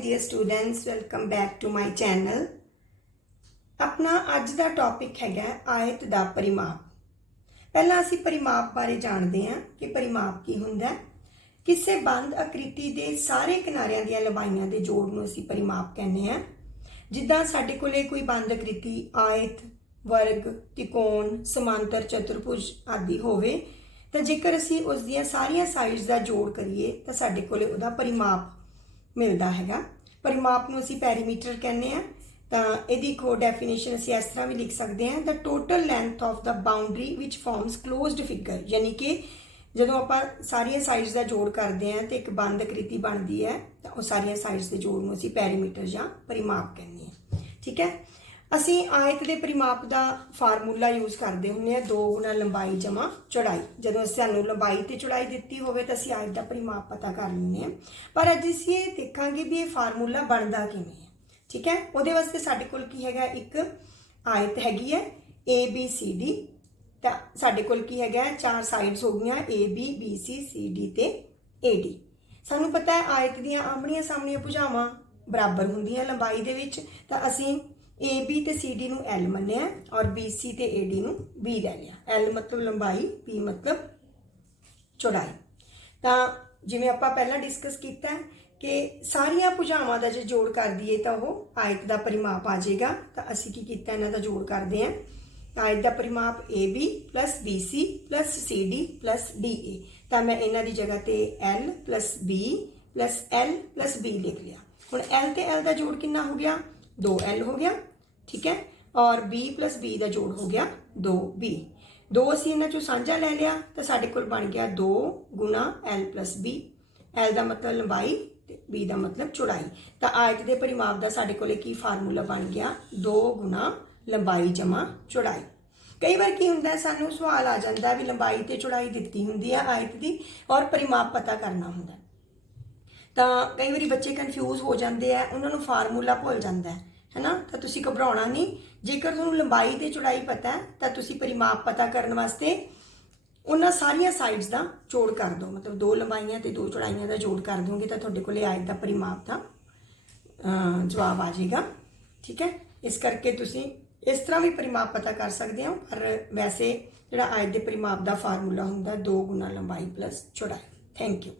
dear students, welcome back to my channel. ਆਪਣਾ ਅੱਜ ਦਾ topic ਹੈਗਾ ਆਇਤ ਦਾ ਪਰਿਮਾਪ। ਪਹਿਲਾਂ ਅਸੀਂ ਪਰਿਮਾਪ ਬਾਰੇ ਜਾਣਦੇ ਹਾਂ ਕਿ ਪਰਿਮਾਪ ਕੀ ਹੁੰਦਾ ਹੈ। ਕਿਸੇ ਬੰਦ ਆਕ੍ਰਿਤੀ ਦੇ ਸਾਰੇ ਕਿਨਾਰਿਆਂ ਦੀਆਂ ਲੰਬਾਈਆਂ ਦੇ ਜੋੜ ਨੂੰ ਅਸੀਂ ਪਰਿਮਾਪ ਕਹਿੰਦੇ ਹਾਂ। ਜਿੱਦਾਂ ਸਾਡੇ ਕੋਲੇ ਕੋਈ ਬੰਦ ਆਕ੍ਰਿਤੀ ਆਇਤ, ਵਰਗ, ਤਿਕੋਣ, ਸਮਾਂਤਰ, ਚਤੁਰਭੁਜ ਆਦਿ ਹੋਵੇ, ਤਾਂ ਜੇਕਰ ਅਸੀਂ ਉਸ ਦੀਆਂ ਸਾਰੀਆਂ ਸਾਈਡਸ ਦਾ ਜੋੜ ਕਰੀਏ, ਤਾਂ ਸਾਡੇ ਕੋਲੇ ਉਹਦਾ ਪਰਿਮਾਪ ਮਿਲਦਾ ਹੈਗਾ। ਪਰਿਮਾਪ ਨੂੰ ਅਸੀਂ ਪੈਰੀਮੀਟਰ ਕਹਿੰਦੇ ਆ ਤਾਂ ਇਹਦੀ ਇੱਕ ਹੋਰ ਡੈਫੀਨੇਸ਼ਨ ਅਸੀਂ ਇਸ ਤਰ੍ਹਾਂ ਵੀ ਲਿਖ ਸਕਦੇ ਹਾਂ। The total length of the boundary which forms closed figure ਯਾਨੀ ਕਿ ਜਦੋਂ ਆਪਾਂ ਸਾਰੀਆਂ ਸਾਈਡਸ ਦਾ ਜੋੜ ਕਰਦੇ ਹਾਂ ਤੇ ਇੱਕ ਬੰਦ ਆਕ੍ਰਿਤੀ ਬਣਦੀ ਹੈ, ਤਾਂ ਉਹ ਸਾਰੀਆਂ ਸਾਈਡਸ ਦੇ ਜੋੜ ਨੂੰ ਅਸੀਂ ਪੈਰੀਮੀਟਰ ਜਾਂ ਪਰਿਮਾਪ ਕਹਿੰਦੇ ਹਾਂ। ਠੀਕ ਹੈ? ਅਸੀਂ ਆਇਤ ਦੇ ਪਰਿਮਾਪ ਦਾ ਫਾਰਮੂਲਾ ਯੂਜ਼ ਕਰਦੇ ਹੁੰਦੇ ਆ 2 ਗੁਣਾ ਲੰਬਾਈ ਜਮਾ ਚੌੜਾਈ। ਜਦੋਂ ਸਾਨੂੰ ਲੰਬਾਈ ਤੇ ਚੌੜਾਈ ਦਿੱਤੀ ਹੋਵੇ ਤਾਂ ਅਸੀਂ ਆਇਤ ਦਾ ਪਰਿਮਾਪ ਪਤਾ ਕਰ ਲੈਂਦੇ ਆ ਪਰ ਅੱਜ ਅਸੀਂ ਇਹ ਦੇਖਾਂਗੇ ਵੀ ਇਹ ਫਾਰਮੂਲਾ ਬਣਦਾ ਕਿਵੇਂ ਹੈ। ਠੀਕ ਹੈ? ਉਹਦੇ ਵਾਸਤੇ ਸਾਡੇ ਕੋਲ ਕੀ ਹੈਗਾ? ਇੱਕ ਆਇਤ ਹੈਗੀ ਹੈ, A, B, C, D ਤਾਂ ਸਾਡੇ ਕੋਲ ਕੀ ਹੈਗਾ? ਚਾਰ ਸਾਈਡਸ ਹੋ ਗਈਆਂ, A, B B, C C, D ਤੇ A, D ਸਾਨੂੰ ਪਤਾ ਹੈ ਆਇਤ ਦੀਆਂ ਆਮਣੀਆਂ ਸਾਹਮਣੀਆਂ ਭੁਜਾਵਾਂ ਬਰਾਬਰ ਹੁੰਦੀਆਂ ਲੰਬਾਈ ਦੇ ਵਿੱਚ। ਤਾਂ ਅਸੀਂ AB ਤੇ CD ਨੂੰ L ਮੰਨਿਆ ਔਰ BC ਤੇ AD ਨੂੰ B ਲੈ ਲਿਆ। L ਮਤਲਬ ਲੰਬਾਈ, B ਮਤਲਬ ਚੌੜਾਈ। ਤਾਂ ਜਿਵੇਂ ਆਪਾਂ ਪਹਿਲਾਂ ਡਿਸਕਸ ਕੀਤਾ ਕਿ ਸਾਰੀਆਂ ਭੁਜਾਵਾਂ ਦਾ ਜੇ ਜੋੜ ਕਰ ਦਈਏ ਤਾਂ ਉਹ ਆਇਤ ਦਾ ਪਰਿਮਾਪ ਆ ਜਾਏਗਾ। ਤਾਂ ਅਸੀਂ ਕੀ ਕੀਤਾ? ਇਹਨਾਂ ਦਾ ਜੋੜ ਕਰਦੇ ਹਾਂ। ਆਇਤ ਦਾ ਪਰਿਮਾਪ AB BC CD DA ਤਾਂ ਮੈਂ ਇਹਨਾਂ ਦੀ ਜਗ੍ਹਾ ਤੇ L B L B ਲਿਖ ਲਿਆ। ਹੁਣ L ਤੇ L ਦਾ ਜੋੜ ਕਿੰਨਾ ਹੋ ਗਿਆ? 2L ਹੋ ਗਿਆ। ਠੀਕ ਹੈ? ਔਰ B B ਦਾ ਜੋੜ ਹੋ ਗਿਆ 2B ਦੋ ਅਸੀਂ ਇਹਨਾਂ ਚੋਂ ਸਾਂਝਾ ਲੈ ਲਿਆ, ਤਾਂ ਸਾਡੇ ਕੋਲ ਬਣ ਗਿਆ 2 ਗੁਣਾ L B L ਦਾ ਮਤਲਬ ਲੰਬਾਈ ਤੇ B ਦਾ ਮਤਲਬ ਚੌੜਾਈ। ਤਾਂ ਆਇਤ ਦੇ ਪਰਿਮਾਪ ਦਾ ਸਾਡੇ ਕੋਲੇ ਕੀ ਫਾਰਮੂਲਾ ਬਣ ਗਿਆ? 2 ਗੁਣਾ ਲੰਬਾਈ ਜਮਾ ਚੌੜਾਈ। ਕਈ ਵਾਰ ਕੀ ਹੁੰਦਾ, ਸਾਨੂੰ ਸਵਾਲ ਆ ਜਾਂਦਾ ਵੀ ਲੰਬਾਈ ਤੇ ਚੌੜਾਈ ਦਿੱਤੀ ਹੁੰਦੀ ਹੈ ਆਇਤ ਦੀ, ਔਰ ਪਰਿਮਾਪ ਪਤਾ ਕਰਨਾ ਹੁੰਦਾ। ਤਾਂ ਕਈ ਵਾਰੀ ਬੱਚੇ ਕਨਫਿਊਜ਼ ਹੋ ਜਾਂਦੇ ਆ, ਉਹਨਾਂ ਨੂੰ ਫਾਰਮੂਲਾ ਭੁੱਲ ਜਾਂਦਾ। ਹੈ ਹੈਨਾ? ਤਾਂ ਤੁਸੀਂ ਘਬਰਾਉਣਾ ਨਹੀਂ। ਜੇਕਰ ਤੁਹਾਨੂੰ ਲੰਬਾਈ ਤੇ ਚੌੜਾਈ ਪਤਾ ਹੈ, ਤਾਂ ਤੁਸੀਂ ਪਰਿਮਾਪ ਪਤਾ ਕਰਨ ਵਾਸਤੇ ਉਹਨਾਂ ਸਾਰੀਆਂ ਸਾਈਡਸ ਦਾ ਜੋੜ ਕਰ ਦਿਓ। ਮਤਲਬ ਦੋ ਲੰਬਾਈਆਂ ਤੇ ਦੋ ਚੌੜਾਈਆਂ ਦਾ ਜੋੜ ਕਰ ਦੋਗੇ ਤਾਂ ਤੁਹਾਡੇ ਕੋਲੇ ਆਇਤ ਦਾ ਪਰਿਮਾਪ ਦਾ ਜਵਾਬ ਆ ਜਾਏਗਾ। ਠੀਕ ਹੈ? ਇਸ ਕਰਕੇ ਤੁਸੀਂ ਇਸ ਤਰ੍ਹਾਂ ਵੀ ਪਰਿਮਾਪ ਪਤਾ ਕਰ ਸਕਦੇ ਹੋ, ਪਰ ਵੈਸੇ ਜਿਹੜਾ ਆਇਤ ਦੇ ਪਰਿਮਾਪ ਦਾ ਫਾਰਮੂਲਾ ਹੁੰਦਾ 2 ਗੁਣਾ ਲੰਬਾਈ ਪਲੱਸ ਚੌੜਾਈ। Thank you